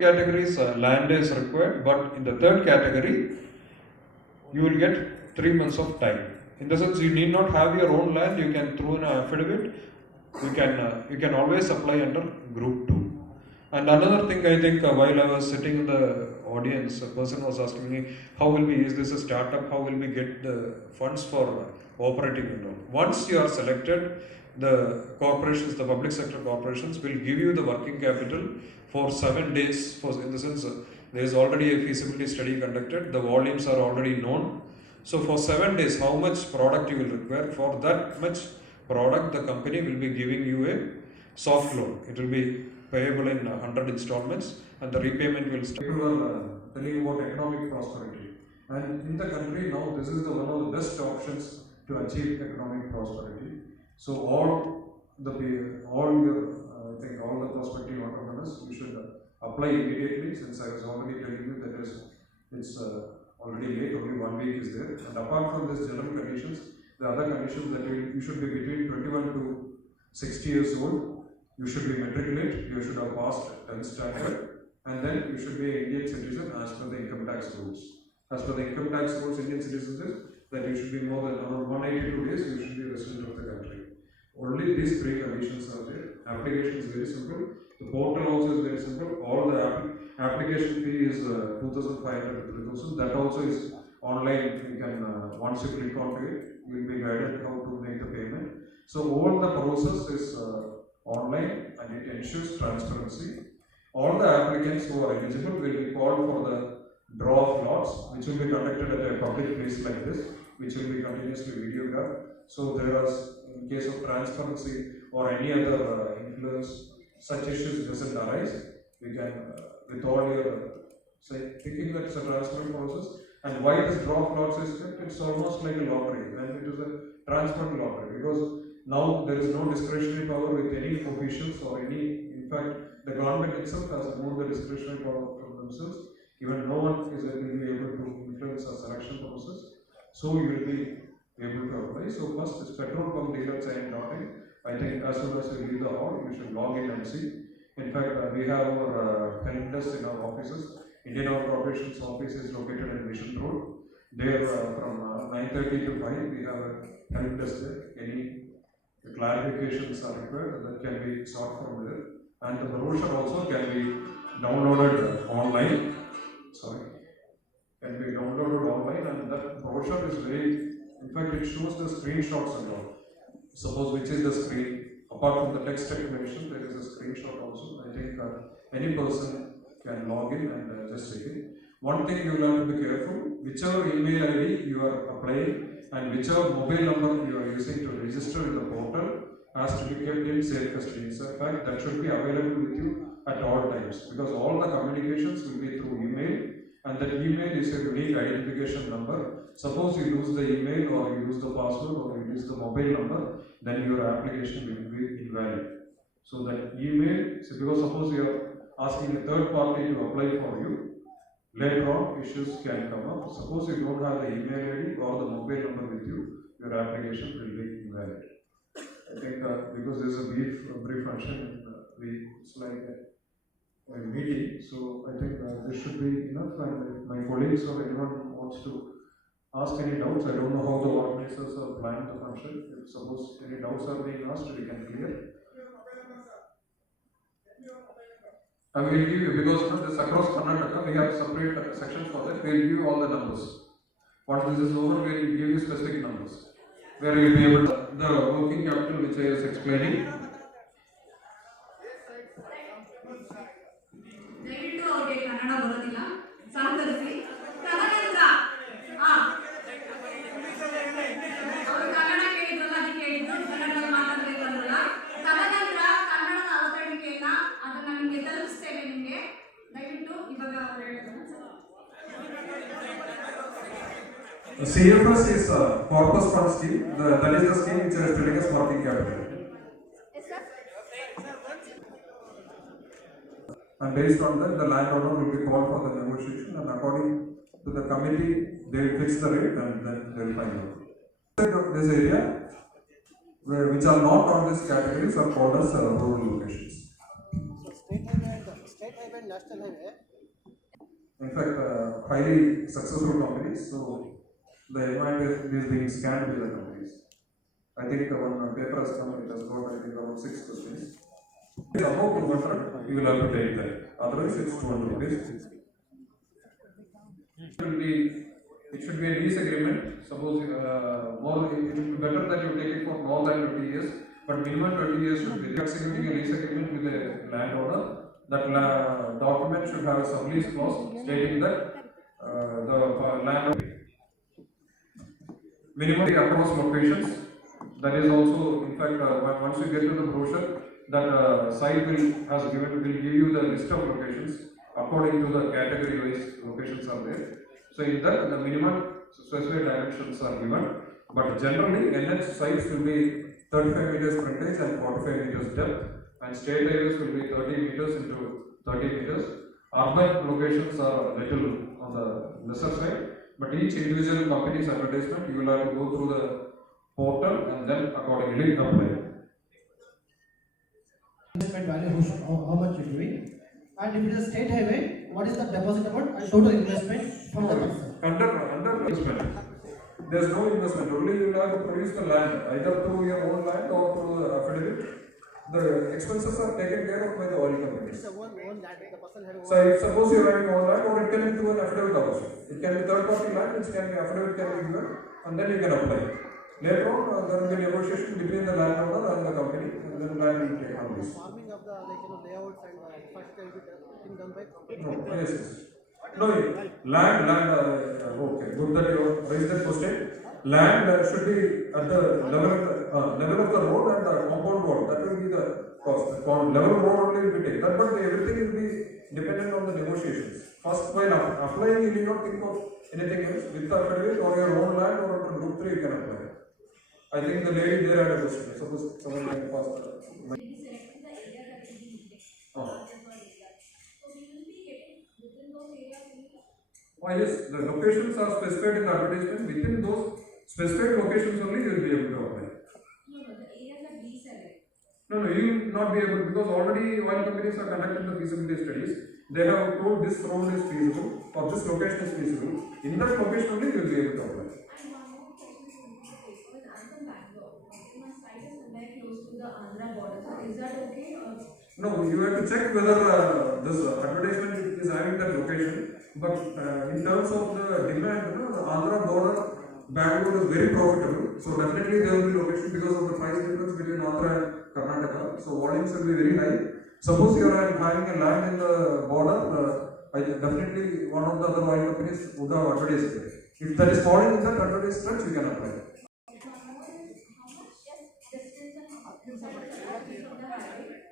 categories land is required, but in the third category you will get 3 months of time. In the sense, you need not have your own land. You can through an affidavit. You can always apply under Group 2. And another thing, I think while I was sitting in the audience, a person was asking me, how will we, is this a startup, how will we get the funds for operating and all. Once you are selected, the corporations, the public sector corporations will give you the working capital for 7 days, in the sense there is already a feasibility study conducted, the volumes are already known. So for 7 days, how much product you will require, for that much product the company will be giving you a soft loan. It will be payable in 100 installments and the repayment will start. We were telling about economic prosperity, and in the country now this is one of the best options to achieve economic prosperity. So all the prospective entrepreneurs, you should apply immediately, since I was already telling you that it's already late, only 1 week is there. And apart from this general conditions, the other conditions that you should be between 21 to 60 years old. You should be matriculate, you should have passed 10th standard, and then you should be an Indian citizen as per the income tax rules. As per the income tax rules, Indian citizens is that you should be more than around 182 days, you should be a resident of the country. Only these 3 conditions are there. Application is very simple. The portal also is very simple. All the application fee is 2,500 to 3,000. That also is online. You can once you click onto it, you will be guided how to make the payment. So all the process is online, and it ensures transparency. All the applicants who are eligible will be called for the draw of lots, which will be conducted at a public place like this, which will be continuously videographed. So there is, in case of transparency or any other influence, such issues doesn't arise. We can, with all your thinking that it's a transparent process. And why this draw of lots is kept? It's almost like a lottery, and it is a transparent lottery, because now there is no discretionary power with any officials or any, in fact, the government itself has removed the discretionary power from themselves. Even no one is able to influence our selection process. So you will be able to apply. So first is Petrol pump dealers and lottery. I think as soon as you leave the hall, you should log in and see. In fact, we have our help desk in our offices. Indian Oil Corporation's office is located in Mission Road. There from 9:30 to 5, we have a help desk there. Any clarifications are required, that can be sought from there. And the brochure also can be downloaded online. Can be downloaded online, and that brochure is very, in fact, it shows the screenshots and all. Suppose which is the screen. Apart from the text explanation, there is a screenshot also. I think any person can log in and just check it. One thing you will have to be careful, whichever email ID you are applying and whichever mobile number you are using to register in the portal has to be kept in safe custody. In fact, that should be available with you at all times, because all the communications will be through email, and that email is a unique identification number. Suppose you lose the email, or you lose the password, or you lose the mobile number, then your application will be invalid. So that email, because suppose you are asking a third party to apply for you, later on issues can come up. Suppose you don't have the email ID or the mobile number with you, your application will be invalid. I think because there is a brief function, it's like a meeting, so I think this should be enough. And if my colleagues or anyone wants to ask any doubts, I don't know how the organizers have planned the function. If suppose any doubts are being asked, we can clear. I will give you, because this across Karnataka, we have separate sections for that. We will give you all the numbers. Once this is over, we will give you specific numbers, where you will be able to, the working capital which I was explaining. CFS is Corpus Fund Scheme. That is the scheme which I was telling us working capital. And based on that, the landowner will be called for the negotiation, and according to the committee, they will fix the rate and then they will find out. This area, which are not on this categories, are called as rural locations. and national highway. In fact, highly successful companies. So the environment is being scanned with the companies. I think one paper has come, it has got I think around 6 questions. If above 200, you will have to take that. Otherwise, it's 200 rupees. It should be a lease agreement. Suppose it would be better that you take it for more than 20 years, but minimum 20 years should be. Executing a lease agreement with a landowner, that document should have a sublease clause stating that the land minimum across locations. That is also, in fact, once you get to the brochure, that site will give you the list of locations according to the category wise locations are there. So in that the minimum specified dimensions are given, but generally NH sites will be 35 meters frontage and 45 meters depth, and state highways will be 30 meters into 30 meters. Urban locations are a little on the lesser side, but each individual company's advertisement you will have to go through the portal and then accordingly apply. Investment value, how much you're doing, and if it is a state highway, what is the deposit amount and total investment from the person? Under investment, there's no investment. Only you will have to produce the land either through your own land or through the affidavit. The expenses are taken care of by the oil company. It's a own land. The person had So if suppose you are having own land, or it can be through an affidavit also. It can be third party land, which can be affidavit can be given, and then you can apply. Later on, there will be negotiation between the landowner and the company, and then land will take on this. farming of the layouts and infrastructure will be done by company. No, yes. No, land, okay, good that you raised that question. Land should be at the level of the road and the compound wall. That will be the cost. The level road only will be taken. That, but everything will be dependent on the negotiations. First, while applying, you need not think of anything else. With the affidavit or your own land or under group 3, you can apply. I think the lady there had a question. Suppose someone can pass that. Oh yes, the locations are specified in the advertisement. Within those specified locations only you will be able to apply. No, the areas are deselected. No, you will not be able, because already oil companies are conducting the feasibility studies. They have told this road is feasible or this location is feasible. In that location only you will be able to apply. And one more question is because I'm from Bangalore. My site is very close to the Andhra border. So is that okay? No, you have to check whether this advertisement is having that location. But in terms of the demand, the Andhra border, Bangalore is very profitable. So definitely there will be location because of the price difference between Andhra and Karnataka. So volumes will be very high. Suppose you are having a land in the border, definitely one of the other oil companies would have advertised it. If that is falling in that advertised stretch, you can apply. How much distance and from the highway